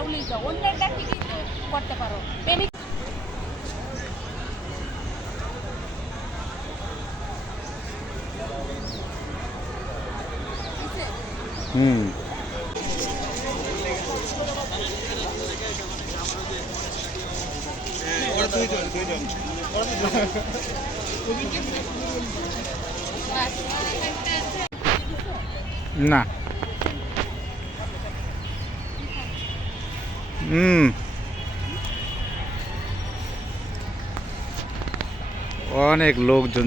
তাহলেই যাও, অন্যেরটা ঠিকই করতে পারো। প্রেমিক হুম না অনেক লোকজন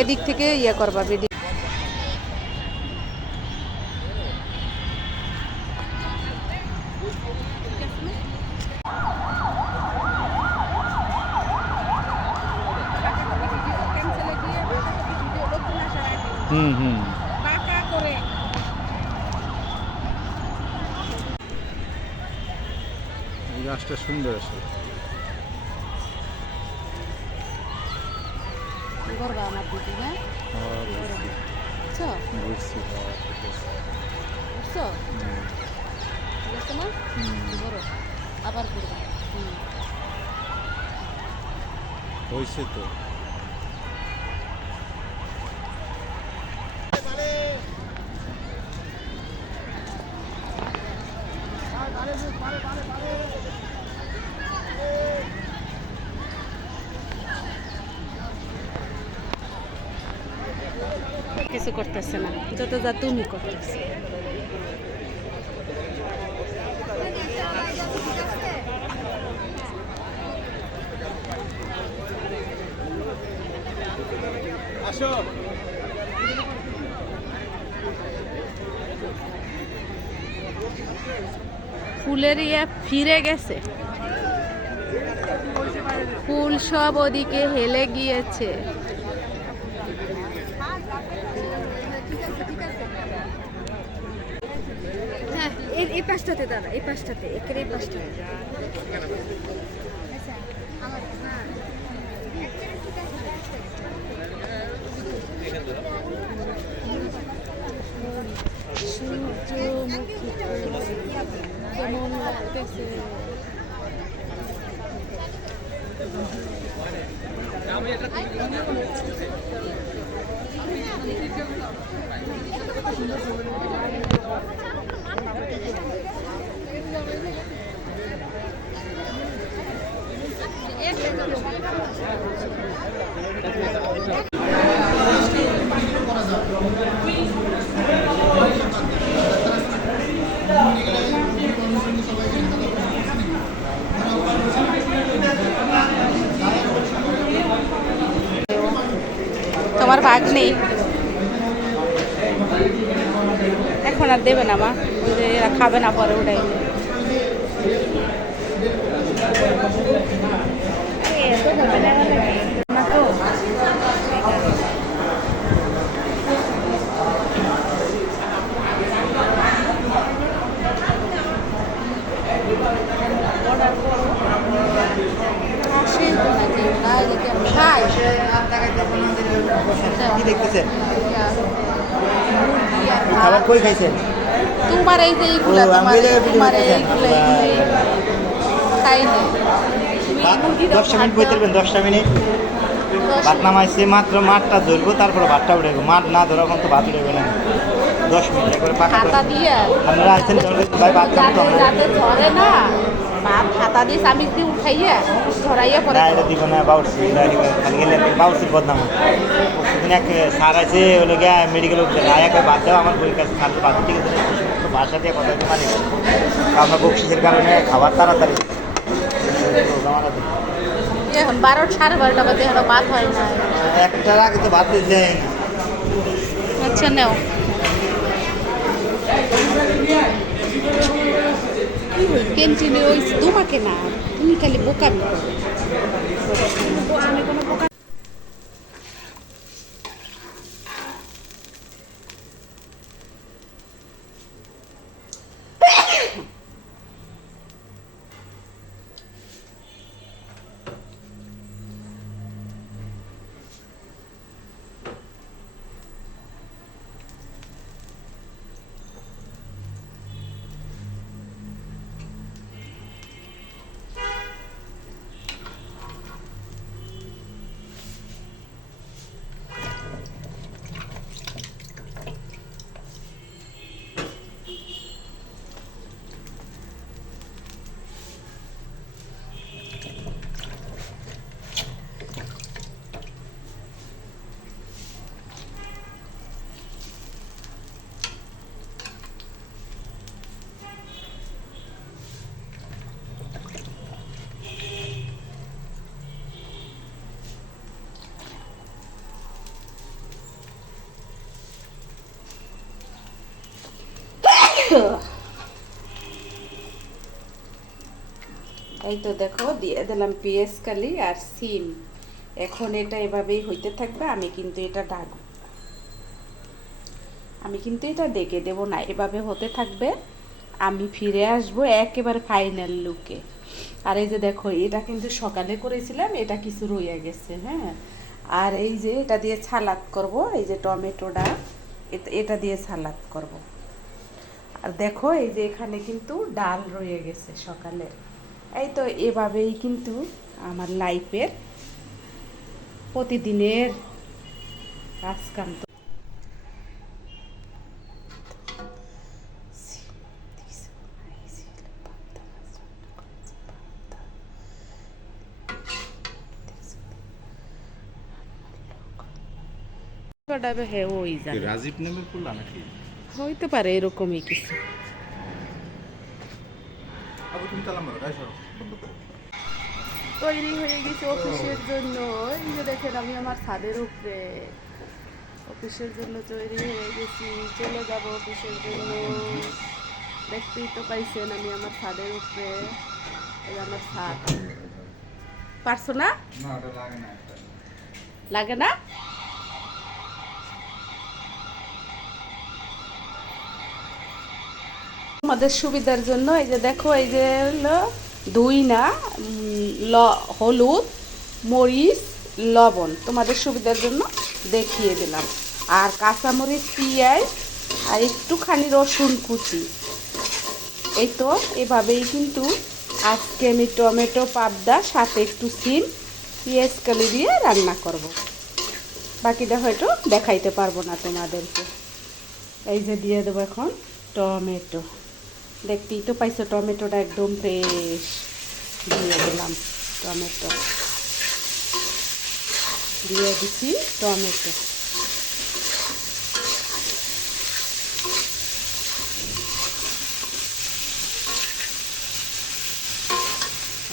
এদিক থেকে ইয়ে করবা ভিডিও। হুম হুম এই গাছটা সুন্দর আসলে। করবা আমার দিদি, হ্যাঁ বুঝছো বুঝছি বুঝছো, ঠিক আছে না? করো, আবার করবা। হয়েছে তো। কিছু করতেছে না, যত যা তুমি করতেছে। ফুলের ইয়ে ফিরে গেছে, ফুল সব ওদিকে হেলে গিয়েছে। হ্যাঁ, এই পাশটাতে দাদা, এই পাশটাতে, একের এই পাশটাতে। সূর্যমুখী কেমন লাগতেছে। তোমার ভাগ নেই এখন, আর দেবে না মা, ওই যে এরা খাবে না পরে ওটাই না তো। কি দেখতেছেন? খাবার কই খাইছেন? তোমার এই যে এইগুলা, তোমার এইগুলো খাইনি। 10 মিনিট বই থাকবেন, 10 মিনিট ভাত নামাইছে মাত্র, মাঠটা ধরবো তারপরে ভাতটা উঠাইবো, মাঠ না ধরা তো ভাত উঠাইবে না। 10 মিনিট একবারে পাকা দিয়ে আপনারা আসছেন ভাই, ভাত যাতে ধরে না, ভাত হাতা দিয়ে চামিচ দিয়ে উঠাইয়া ধরাইয়া পরে এটা দিব না। বাউসি খালি গেলে বাউসির বদনাম। সেদিন এক স্যার আছে ওগুলো গিয়ে মেডিকেল অফিসে রায় এক বাদ দেওয়া আমার বইয়ের কাছে স্যার বাদ ঠিক আছে, বাসা দিয়ে কথা দিতে পারি আমরা বকশিসের কারণে খাবার তাড়াতাড়ি এখন 12 সাড়ে 12টা বাজে এখনো ভাত হয় না। একটার আগে তো ভাত দিতে যায় না। আচ্ছা নেও, ক্যান্টিনে ওই তোমাকে না, তুমি খালি বোকামি করো। আমি কোনো বোকা এই তো দেখো দিয়ে দিলাম পেঁয়াজ কালি আর সিম। এখন এটা এভাবেই হইতে থাকবে। আমি কিন্তু এটা ডেকে দেব না, এভাবে হতে থাকবে। আমি ফিরে আসব একেবারে ফাইনাল লুকে। আর এই যে দেখো এটা কিন্তু সকালে করেছিলাম, এটা কিছু রয়ে গেছে। হ্যাঁ, আর এই যে এটা দিয়ে সালাদ করব, এই যে টমেটোটা এটা দিয়ে সালাদ করব। আর দেখো এই যে এখানে কিন্তু ডাল রয়ে গেছে সকালের। এই তো এভাবেই কিন্তু আমার লাইফের প্রতিদিনের কাজকাম। তো হ্যাঁ ওই জানে, রাজীব নামে পড়লা নাকি? হইতে পারে এরকমই কিছু। তৈরি হয়ে গেছে অফিসের জন্য। এই যে দেখেন আমি আমার ছাদের উপরে অফিসের জন্য তৈরি হয়ে গেছি, চলে যাব অফিসের জন্য। দেখতেই তো পাইছেন আমি আমার ছাদের উপরে। এই যে আমার ছাদ। পারছো না? লাগে না? আমাদের সুবিধার জন্য এই যে দেখো এই যে হলো দই না, হলুদ, মরিচ, লবণ তোমাদের সুবিধার জন্য দেখিয়ে দিলাম। আর কাঁচামরিচ, পেঁয়াজ আর একটুখানি রসুন কুচি। এই তো এভাবেই কিন্তু আজকে আমি টমেটো পাবদা সাথে একটু সিম পেঁয়াজ কালি দিয়ে রান্না করব। বাকিটা হয়তো দেখাইতে পারবো না তোমাদেরকে। এই যে দিয়ে দেবো এখন টমেটো। দেখতেই তো পাইছো টমেটোটা একদম ফ্রেশ। দিয়ে দিলাম টমেটো, দিয়ে দিচ্ছি টমেটো।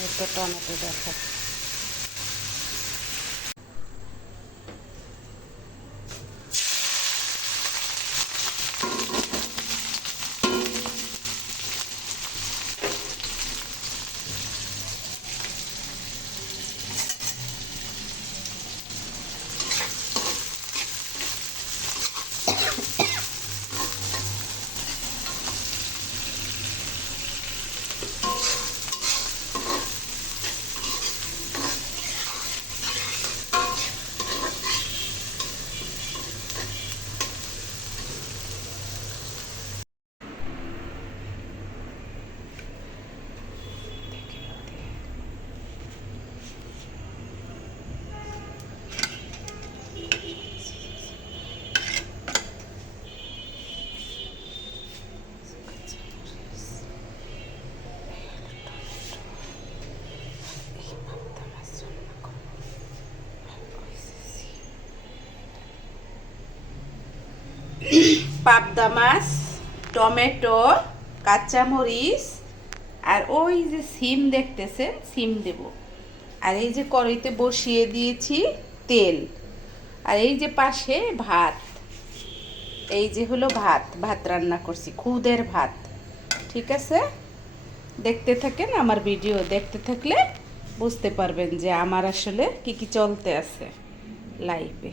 এই তো টমেটো দেখো। পাবদা মাছ, টমেটো, কাঁচামরিচ আর ওই যে সিম দেখতেছেন, সিম দেব। আর এই যে কড়াইতে বসিয়ে দিয়েছি তেল। আর এই যে পাশে ভাত, এই যে হলো ভাত। ভাত রান্না করছি, খুদের ভাত। ঠিক আছে, দেখতে থাকেন আমার ভিডিও। দেখতে থাকলে বুঝতে পারবেন যে আমার আসলে কি কি চলতে আছে লাইফে।